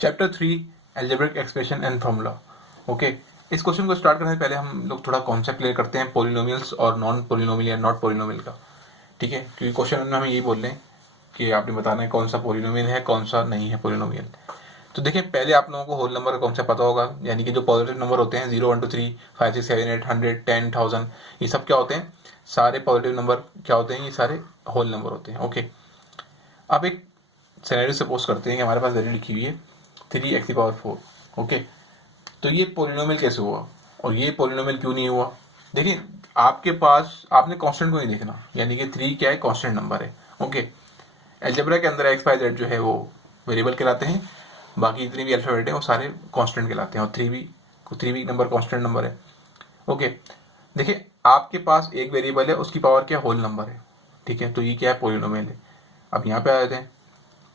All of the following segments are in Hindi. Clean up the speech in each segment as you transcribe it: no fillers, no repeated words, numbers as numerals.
Chapter 3 algebraic expression and formula. Okay, इस क्वेश्चन को स्टार्ट करने से पहले हम लोग थोड़ा कॉन्सेप्ट क्लियर करते हैं पोलिनोमियल्स और नॉन पोलिनोमियल या नॉट पोलिनोमियल का। ठीक है, क्योंकि क्वेश्चन में हम यही बोल रहे हैं कि आपने बताना है कौन सा पोलिनोमियल है कौन सा नहीं है पोलिनोमियल। तो देखिए, पहले आप लोगों को होल नंबर का कॉन्सेप्ट पता होगा, यानी कि जो पॉजिटिव नंबर होते हैं 0 1 2 3 5 6 7 8 100 10 1000, ये सब क्या होते हैं, सारे पॉजिटिव नंबर क्या होते हैं, ये सारे होल नंबर होते हैं। ओके, अब एक सिनेरियो सपोज करते हैं कि हमारे पास वैल्यू लिखी हुई है 3x⁴। ओके, तो ये पोलिनोमियल कैसे हुआ और ये पोलिनोमियल क्यों नहीं हुआ। देखिए, आपके पास आपने कांस्टेंट को नहीं देखना, यानी कि 3 क्या है, कांस्टेंट नंबर है। ओके, अलजेब्रा के अंदर x y z जो है वो वेरिएबल कहलाते हैं, बाकी जितने भी अल्फाबेट है वो सारे कांस्टेंट कहलाते हैं, और 3 भी नंबर कांस्टेंट नंबर है। ओके, देखिए आपके पास एक वेरिएबल है, उसकी पावर क्या, होल नंबर है। ठीक है, तो ये क्या है, पोलिनोमियल है। अब यहाँ पे आ जाते हैं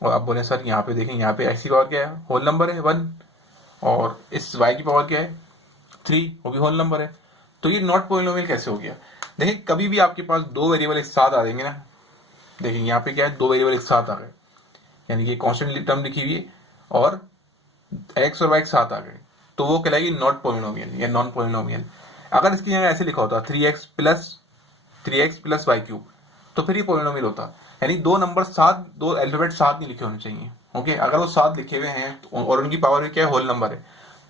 और आप बोले सर यहाँ पे देखें, यहाँ पे x की पावर क्या है, होल नंबर है 1, और इस y की पावर क्या है 3, वो भी होल नंबर है। तो ये नॉट पोलिनोमियल कैसे हो गया। देखिए, कभी भी आपके पास दो वेरिएबल एक साथ आ जाएंगे ना, देखिए यहाँ पे क्या है, दो वेरिएबल एक साथ आ गए, यानी कि कांस्टेंट टर्म लिखी हुई है और x और y एक साथ आ गए, तो वो कहलाएगी नॉट पोलिनोमियल या नॉन पोलिनोमियल। अगर इसकी जगह ऐसे लिखा होता 3x प्लस वाई क्यूब, तो फिर ये पोलिनोमियल होता। यानी दो नंबर साथ, दो अल्फाबेट साथ नहीं लिखे होने चाहिए। ओके, अगर वो साथ लिखे हुए हैं और उनकी पावर भी क्या है, होल नंबर है,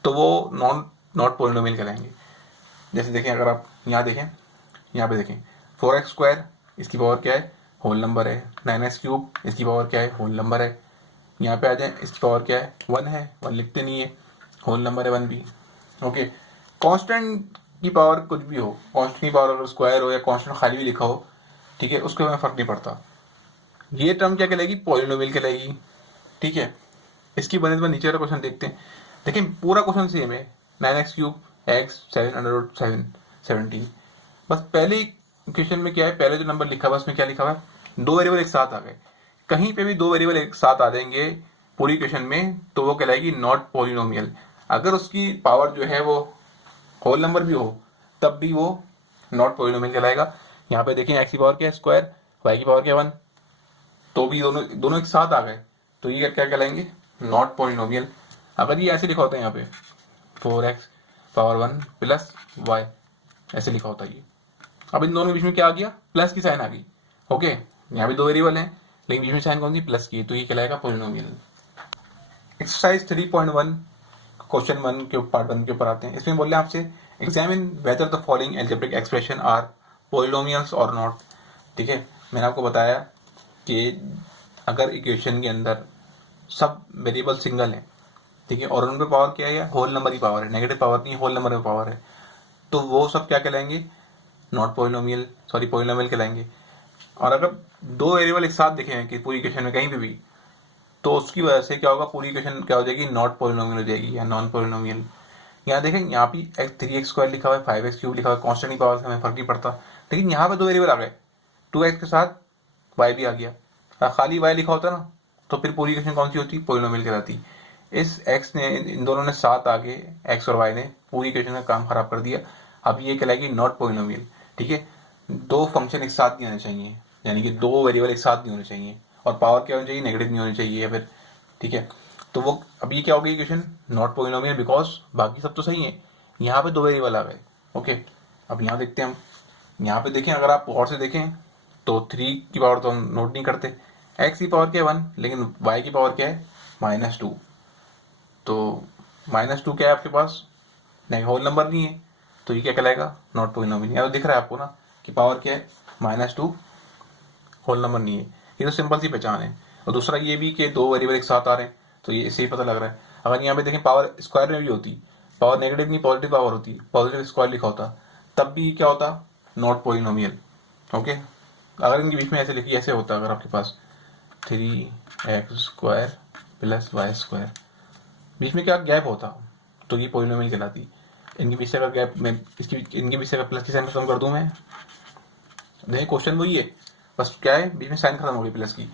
तो वो नॉट पोलिनोमियल कहलाएंगे। जैसे देखें, अगर आप यहाँ देखें, यहाँ पे देखें 4x², इसकी पावर क्या है, होल नंबर है। 9x³ इसकी पावर क्या है, होल नंबर है। यहाँ पे आ जाए, इसकी पावर क्या है, 1 है, 1 लिखते नहीं है, होल नंबर है 1 भी। ओके, कांस्टेंट की पावर कुछ भी हो, कांस्टेंट की पावर अगर स्क्वायर हो या कांस्टेंट खाली भी लिखा हो, ठीक है, उसके में फर्क नहीं पड़ता, ये टर्म क्या कहलाएगी, पोलिनोमियल कहलाएगी। ठीक है, इसकी बनस्पत नीचे वाला क्वेश्चन देखते हैं। देखिए, पूरा क्वेश्चन सेम है, 9x³ x 7 17। बस पहले क्वेश्चन में क्या है, पहले जो नंबर लिखा हुआ है उसमें क्या लिखा हुआ है, दो वेरिएबल एक साथ आ गए। कहीं पे भी दो वेरिएबल एक साथ आ जाएंगे पूरी क्वेश्चन में, तो वो कहलाएगी नॉट पोलिनोमियल। अगर उसकी पावर जो है वो होल नंबर भी हो, तब भी वो नॉट पोलिनोमियल कहलाएगा। यहाँ पे देखिए, x की पावर क्या है स्क्वायर, y की पावर क्या है 1, तो भी दोनों दोनों एक साथ आ गए, तो ये क्या कहलाएंगे, नॉट पोलिनोमियल। अगर ये ऐसे लिखा होता है, यहाँ पे 4x⁴ प्लस y, ऐसे लिखा होता है ये, अब इन दोनों के बीच में क्या आ गया, प्लस की साइन आ गई। ओके, यहाँ पे दो वेरिएबल हैं लेकिन बीच में साइन कौन सी, प्लस की, तो ये कहलाएगा पोलिनोमियल। एक्सरसाइज 3.1 क्वेश्चन 1 के पार्ट 1 के ऊपर आते हैं। इसमें बोल रहे हैं आपसे, examine whether the following algebraic expression are polynomials और नॉट। ठीक है, मैंने आपको बताया कि अगर इक्वेशन के अंदर सब वेरिएबल सिंगल हैं, ठीक है, और उन पर पावर क्या है, होल नंबर की पावर है, नेगेटिव पावर नहीं, होल नंबर में पावर है, तो वो सब क्या कहलाएंगे, नॉट पोलिनोमियल, सॉरी पोलिनोमियल कहलाएंगे। और अगर दो वेरिएबल एक साथ दिखे हैं कि पूरी इक्वेशन में कहीं पे भी, तो उसकी वजह से क्या होगा, पूरी इक्वेशन क्या हो जाएगी, नॉट पोलिनोमियल हो जाएगी या नॉन पोलिनोमियल। यहाँ देखें, यहाँ भी 3x² लिखा हुआ है, 5x³ लिखा हुआ है, कांस्टेंट की पावर से हमें फर्क नहीं पड़ता, लेकिन यहाँ पे दो वेरिएबल आ गए, 2x के साथ y भी आ गया। अगर खाली y लिखा होता ना, तो फिर पूरी इक्वेशन कौन सी होती, पोलिनोमियल कहलाती। इस x ने, इन दोनों ने साथ आगे, x और y ने पूरी इक्वेशन का काम खराब कर दिया। अब ये कहलाएगी नॉट पोलिनोमियल। ठीक है, दो फंक्शन एक साथ नहीं होने चाहिए, यानी कि दो वेरिएबल एक साथ नहीं होने चाहिए, और पावर क्या होनी चाहिए, नेगेटिव नहीं होनी चाहिए, या फिर, ठीक है, तो वो अब ये क्या हो गई इक्वेशन, नॉट पोलिनोमियल, बिकॉज बाकी सब तो सही है, यहाँ पे दो वेरिएबल आ गए। ओके, अब यहाँ देखते हैं हम, यहाँ पे देखें, अगर आप और से देखें तो 3 की पावर तो हम नोट नहीं करते, x की पावर क्या है 1, लेकिन y की पावर क्या है -2, तो -2 क्या है आपके पास, नहीं, होल नंबर नहीं है, तो ये क्या कहलाएगा, नॉट पोलिनोमियल। यहाँ तो दिख रहा है आपको ना कि पावर क्या है, -2, होल नंबर नहीं है, ये तो सिंपल सी पहचान है। और दूसरा ये भी कि दो वेरिएबल एक साथ आ रहे हैं, तो ये इससे ही पता लग रहा है। अगर यहाँ पे देखें, पावर स्क्वायर में भी होती, पावर नेगेटिव नहीं पॉजिटिव पावर होती, पॉजिटिव स्क्वायर लिखा होता, तब भी क्या होता, नॉट पोलिनोमियल। ओके, अगर इनके बीच में ऐसे लिखी, ऐसे होता, अगर आपके पास 3x² प्लस y², बीच में क्या गैप होता, तो ये पोलिनोमियल कहलाती। इनके बीच से अगर गैप में, इनके बीच से अगर प्लस की साइन खत्म कर दूं मैं, देखिए क्वेश्चन वही है, बस क्या है, बीच में साइन खत्म हो गई प्लस की,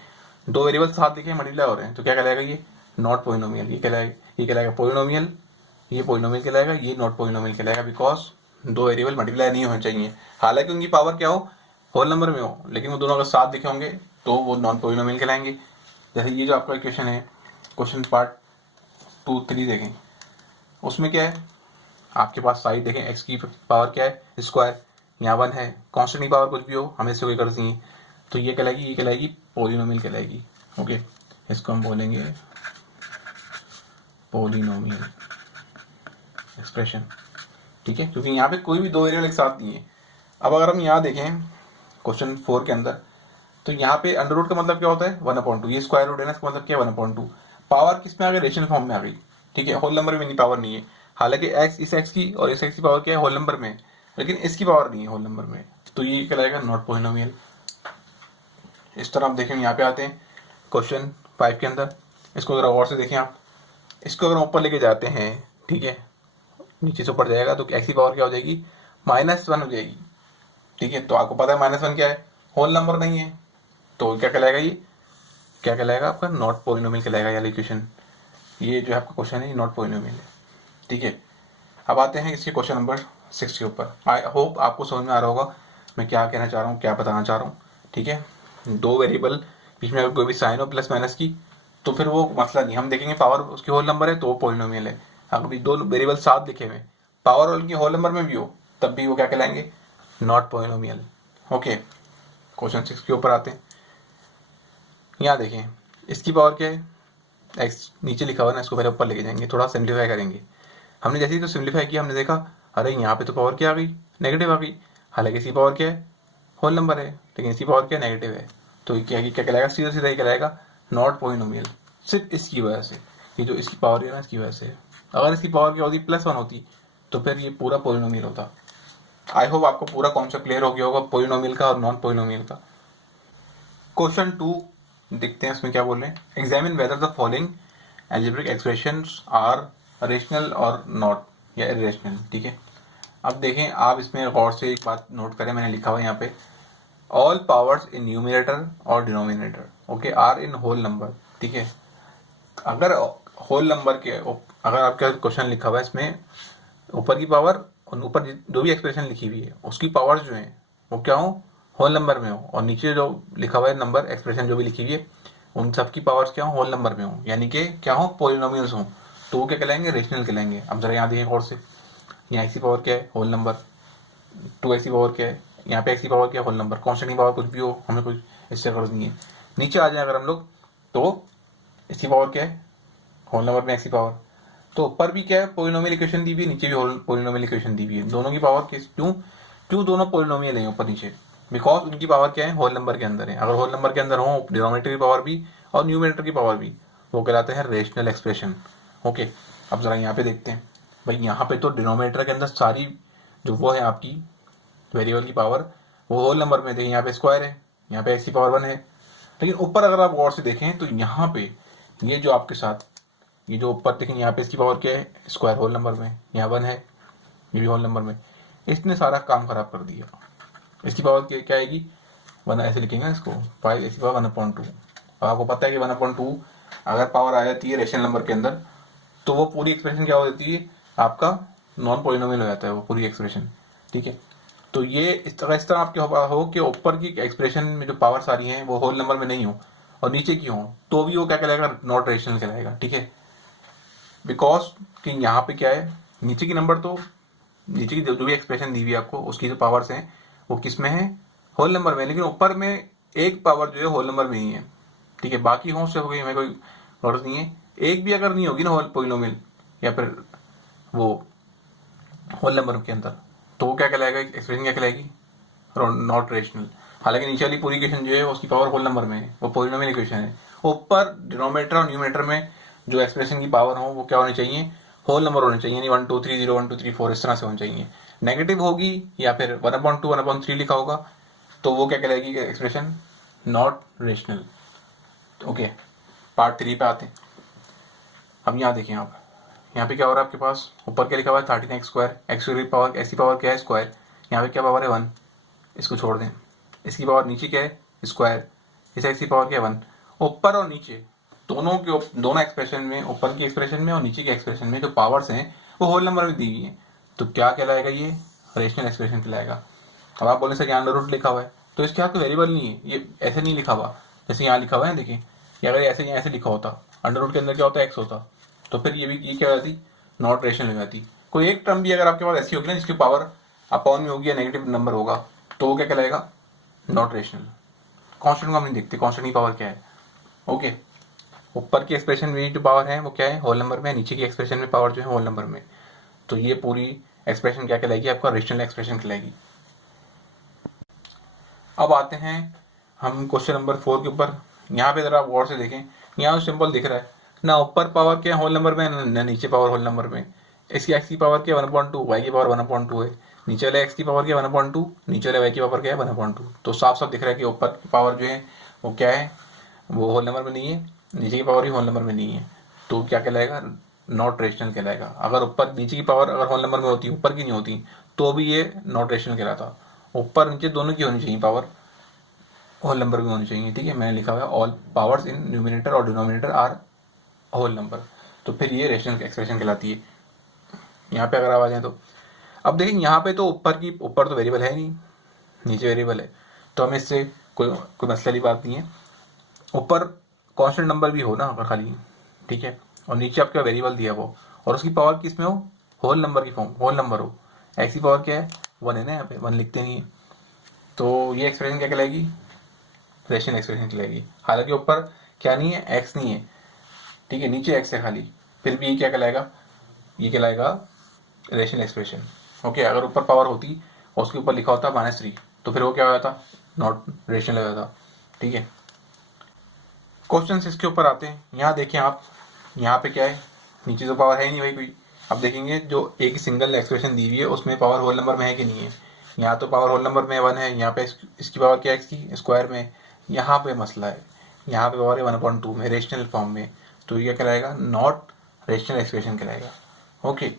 दो वेरिएबल साथ लिखे मल्टीप्लाई हो रहे हैं, तो क्या कहलाएगा, ये नॉट पोलिनोमियल। ये कहलाएगा पोलिनोमियल, ये पोलिनोमियल कहलाएगा, ये नॉट पोलिनोमियल कहलाएगा, बिकॉज दो वेरिएबल मल्टीप्लाई नहीं होने चाहिए, हालांकि उनकी पावर क्या हो, होल नंबर में हो, लेकिन वो दोनों अगर साथ दिखे होंगे तो वो नॉन पोलिनोमियल कहलाएंगे। जैसे ये जो आपका इक्वेशन है, क्वेश्चन पार्ट 2 3 देखें, उसमें क्या है आपके पास साइड देखें, एक्स की पावर क्या है स्क्वायर, यहाँ 1 है, कांस्टेंट की पावर कुछ भी हो हमें इससे कोई गर्ज नहीं है, तो ये कहलाएगी, ये कहलाएगी पोलिनोमियल कहलाएगी। ओके, इसको हम बोलेंगे पोलिनोमियल एक्सप्रेशन, ठीक है, क्योंकि यहाँ पे कोई भी दो वेरिएबल एक साथ नहीं है। अब अगर हम यहाँ देखें क्वेश्चन 4 के अंदर, तो यहाँ पे अंडर रूट का मतलब क्या होता है 1/2, ये स्क्वायर रूट है ना, इसका मतलब क्या है 1/2। पावर किस में आ गई, रेशनल फॉर्म में आ गई, ठीक है, होल नंबर में नहीं पावर नहीं है, हालांकि एक्स इस एक्स की और इस एक्स की पावर क्या है होल नंबर में, लेकिन इसकी पावर नहीं है होल नंबर में, तो ये कहलाएगा नॉट पोलिनोमियल। इस तरह आप देखें, यहाँ पे आते हैं क्वेश्चन 5 के अंदर, इसको अगर और से देखें आप, इसको अगर ऊपर लेके जाते हैं, ठीक है, नीचे से ऊपर जाएगा तो एक्स की पावर क्या हो जाएगी -1 हो जाएगी, ठीक है, तो आपको पता है -1 क्या है, होल नंबर नहीं है, तो क्या कहलाएगा, ये क्या कहलाएगा आपका नॉट पोलिनोमियल कहलाएगा, या इक्वेशन, ये जो है आपका क्वेश्चन है ये नॉट पोलिनोमियल है, ठीक है। अब आते हैं इसके क्वेश्चन नंबर 6 के ऊपर। आई होप आपको समझ में आ रहा होगा मैं क्या कहना चाह रहा हूँ, क्या बताना चाह रहा हूँ, ठीक है। दो वेरिएबल बीच में अगर कोई भी साइन हो प्लस माइनस की, तो फिर वो मसला नहीं, हम देखेंगे पावर उसकी होल नंबर है तो वो पोलिनोमियल है। अगर दो वेरिएबल साथ लिखे हुए पावर और उनकी होल नंबर में भी हो, तब भी वो क्या कहलाएंगे, नॉट पोलिनोमियल। ओके, क्वेश्चन 6 के ऊपर आते हैं। यहाँ देखें इसकी पावर क्या है, एक्स नीचे लिखा हुआ ना, इसको पहले ऊपर लेके जाएंगे, थोड़ा सिंप्लीफाई करेंगे। हमने जैसे ही तो सिंप्लीफाई किया, हमने देखा अरे यहाँ पे तो पावर क्या आ गई, नेगेटिव आ गई, हालांकि इसकी पावर क्या है होल नंबर है, लेकिन इसकी पावर क्या नेगेटिव है, तो ये क्या कहलाएगा, सीधा सीधा ही कहलाएगा नॉट पोलिनोमियल, सिर्फ इसकी वजह से, ये जो इसकी पावर है ना इसकी वजह से। अगर इसकी पावर क्या होती +1 होती तो फिर ये पूरा पोलिनोमियल होता। आई होप आपको पूरा कॉन्सेप्ट क्लियर हो गया होगा पोलिनोमियल का और नॉन पोलिनोमियल का। क्वेश्चन 2 देखते हैं, इसमें क्या बोल रहे हैं, examine whether the following algebraic expressions are rational और नॉट या इरेशनल, ठीक है। अब देखें आप इसमें गौर से एक बात नोट करें, मैंने लिखा हुआ है यहाँ पे ऑल पावर्स इन न्यूमरेटर और denominator, okay, are in whole number, ठीक है। अगर होल नंबर के अगर आपका क्वेश्चन लिखा हुआ है इसमें ऊपर की पावर और ऊपर जो भी एक्सप्रेशन लिखी हुई है उसकी पावर्स जो है वो क्या हो होल नंबर में हो, और नीचे जो लिखा हुआ है नंबर एक्सप्रेशन जो भी लिखी हुई है उन सब की पावर्स क्या हो होल नंबर में हो, यानी कि क्या हो पोलिनोमियल्स हो, तो वो क्या कहलाएंगे, रेशनल कहलाएंगे। अब जरा यहाँ देखें और से, यहाँ एक्स की पावर क्या है होल नंबर, 2x की पावर क्या है, यहाँ पे x की पावर क्या है होल नंबर, कांस्टेंट की पावर कुछ भी हो हमें कुछ इससे गर्ज नहीं है। नीचे आ जाए अगर हम लोग, तो इसकी पावर क्या है होल नंबर में x की पावर, तो ऊपर भी क्या है पोलिनोमियल इक्वेशन दी हुई है, नीचे भी पोलिनोमियल इक्वेशन दी हुई है, दोनों की पावर किस क्यों क्यों दोनों पोलिनोमियल है ऊपर नीचे, बिकॉज उनकी पावर क्या है होल नंबर के अंदर है। अगर होल नंबर के अंदर हो डिनोमिनेटर की पावर भी और न्यूमरेटर की पावर भी, वो कहलाते हैं रेशनल एक्सप्रेशन। ओके, अब जरा यहाँ पे देखते हैं भाई, यहाँ पे तो डिनोमिनेटर के अंदर सारी जो वो है आपकी वेरिएबल की पावर वो होल नंबर में, देखिए यहाँ पे स्क्वायर है, यहाँ पे x की पावर 1 है, लेकिन ऊपर अगर आप गौर से देखें तो यहाँ पे ये जो आपके साथ ये जो ऊपर देखें यहाँ पे इसकी पावर क्या है स्क्वायर होल नंबर में, यहाँ 1 है, ये भी होल नंबर में, इसने सारा काम खराब कर दिया। इसकी पावर क्या आएगी 1, ऐसे लिखेंगे ना इसको 5 इसकी पावर 1/2। अब आपको पता है कि 1/2 अगर पावर आ जाती है रेशनल नंबर के अंदर तो वो पूरी एक्सप्रेशन क्या हो जाती है आपका नॉन पोलिनोमियल हो जाता है वो पूरी एक्सप्रेशन, ठीक है। तो ये इस तरह आपके हो कि ऊपर की एक्सप्रेशन में जो पावर सारी हैं वो होल नंबर में नहीं हो और नीचे की हो, तो भी वो क्या कहलाएगा नॉट रेशनल कहलाएगा, ठीक है। बिकॉज कि यहाँ पे क्या है नीचे की नंबर तो नीचे की जो भी एक्सप्रेशन दी हुई है आपको उसकी जो पावर्स हैं वो किस में है होल नंबर में, लेकिन ऊपर में एक पावर जो है होल नंबर में ही है, ठीक है। बाकी हो से हो गई हमें कोई गौरत नहीं है, एक भी अगर नहीं होगी ना होल पोलिनोमियल या फिर वो होल नंबर के अंदर, तो वो क्या कहलाएगा एक्सप्रेशन क्या कहलाएगी नॉट रेशनल। हालांकि नीचे वाली पूरी इक्वेशन जो है उसकी पावर होल नंबर में है, वो पोलिनोमियल इक्वेशन है। ऊपर डिनोमिनेटर और न्यूमरेटर में जो एक्सप्रेशन की पावर हो वो क्या होनी चाहिए होल नंबर होने चाहिए, यानी 1 2 3 0 1 2 3 4 इस तरह से होनी चाहिए। नेगेटिव होगी या फिर 1/2 1/3 लिखा होगा तो वो क्या कहलाएगी expression not rational. Okay, part 3 पे आते हैं। अब यहाँ देखें आप, यहाँ पे क्या हो रहा है आपके पास ऊपर क्या लिखा हुआ है 13x², x की पावर x की पावर क्या है स्क्वायर, यहाँ पे क्या पावर है 1, इसको छोड़ दें, इसकी पावर नीचे क्या है स्क्वायर, इस x की पावर क्या है 1। ऊपर और नीचे दोनों एक्सप्रेशन में, ऊपर की एक्सप्रेशन में और नीचे की एक्सप्रेशन में जो पावर्स हैं वो होल नंबर में दी हुई है, तो क्या कहलाएगा ये रेशनल एक्सप्रेशन कहलाएगा। अब आप बोले सर यहाँ अंडर रूट लिखा हुआ है, तो इसके यहाँ तो वेरिएबल नहीं है, ये ऐसे नहीं लिखा हुआ जैसे यहाँ लिखा हुआ है। देखिए अगर ऐसे लिखा होता अंडर रूट के अंदर क्या होता है x होता, तो फिर ये क्या हो जाती, नॉट रेशनल हो जाती। कोई एक टर्म भी अगर आपके पास ऐसी होगी ना जिसकी पावर अपॉन में होगी या नेगेटिव नंबर होगा, तो वो क्या कहलाएगा, नॉट रेशनल। कॉन्स्टेंट को हम नहीं देखते, कॉन्स्टेंट की पावर क्या है। ओके, ऊपर की एक्सप्रेशन में जो पावर है वो क्या है, होल नंबर में, नीचे की एक्सप्रेशन में पावर जो है होल नंबर में। तो ये पूरी एक्सप्रेशन क्या कहलाएगी, आपका रेशनल एक्सप्रेशन कहलाएगी। अब आते हैं हम क्वेश्चन नंबर 4 के ऊपर। यहाँ पे जरा आप गौर से देखें, यहाँ तो सिंपल दिख रहा है ना, ऊपर पावर क्या होल नंबर में, ना नीचे पावर होल नंबर में। इसकी एक्स की पावर क्या 1/2, वाई की पावर 1/2 है। नीचे वाले एक्स की पावर क्या 1/2, नीचे वाले वाई की पावर क्या है 1/2। तो साफ साफ दिख रहा है कि ऊपर की पावर जो है वो क्या है, वो होल नंबर में नहीं है, नीचे की पावर ही होल नंबर में नहीं है। तो क्या कहलाएगा, नॉट रेशनल कहलाएगा। अगर ऊपर नीचे की पावर अगर होल नंबर में होती, ऊपर की नहीं होती, तो भी ये नॉट रेशनल कहलाता। ऊपर नीचे दोनों की होनी चाहिए पावर, होल नंबर भी होनी चाहिए। ठीक है, मैंने लिखा हुआ है ऑल पावर्स इन न्यूमिनेटर और डिनोमिनेटर आर होल नंबर। तो फिर ये रेशनल एक्सप्रेशन कहलाती है। यहाँ पे अगर आप आ जाए तो अब देखें, यहाँ पे तो ऊपर तो वेरिएबल है नहीं, नीचे वेरिएबल है, तो हमें इससे कोई मसले वाली बात नहीं है। ऊपर कांस्टेंट नंबर भी हो ना अगर खाली, ठीक है, और नीचे आपका वेरिएबल दिया वो, और उसकी पावर किस में हो, होल नंबर की फॉर्म, होल नंबर हो। एक्स की पावर क्या है 1 है ना, यहाँ पे 1 लिखते नहीं है। तो ये एक्सप्रेशन क्या कहलाएगी, रेशनल एक्सप्रेशन कहलाएगी। हालांकि ऊपर क्या नहीं है, एक्स नहीं है, ठीक है, नीचे एक्स है खाली, फिर भी ये क्या कहलाएगा, ये कहलाएगा रेशनल एक्सप्रेशन। ओके, अगर ऊपर पावर होती और उसके ऊपर लिखा होता -3, तो फिर वो क्या हो जाता, नॉट रेशनल हो जाता। ठीक है, क्वेश्चन इसके ऊपर आते हैं। यहाँ देखिए आप, यहाँ पे क्या है, नीचे तो पावर है ही नहीं भाई कोई। अब देखेंगे जो एक सिंगल एक्सप्रेशन दी हुई है उसमें पावर होल नंबर में है कि नहीं है। यहाँ तो पावर होल नंबर में 1 है, यहाँ पे इसकी पावर क्या है, इसकी स्क्वायर में। यहाँ पे मसला है, यहाँ पे पावर है 1/2 में, रेशनल फॉर्म में। तो ये क्या कहलाएगा, नॉट रेशनल एक्सप्रेशन कहलाएगा। ओके,